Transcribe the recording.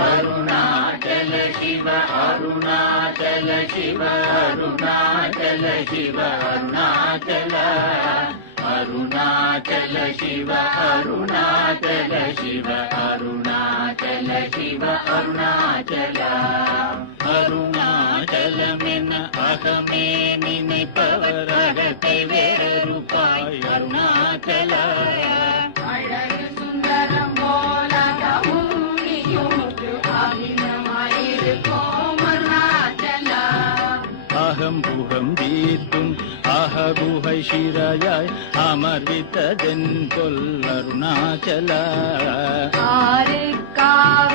அருணாச்சல சிவ அருணாச்சல சிவ அருணாச்சல சிவ அருணாச்சல அருணாச்சல சிவ அருணாச்சல சிவ அருணாச்சல சிவ அருணாச்சல அருணாச்சலமென அகமே நினைப்பவர் அகத்தை வேறறுப்பாய் அருணாச்சல அழகு சுந்தரம் போலகவும் நீயோடு அகிலமாயிருக்கோம் அருணாச்சல அகம்புகம் தீர்க்கும் அககுகை சிறையாய் அமர்வித்ததென் கொல் அருணாச்சல ஆருக்காக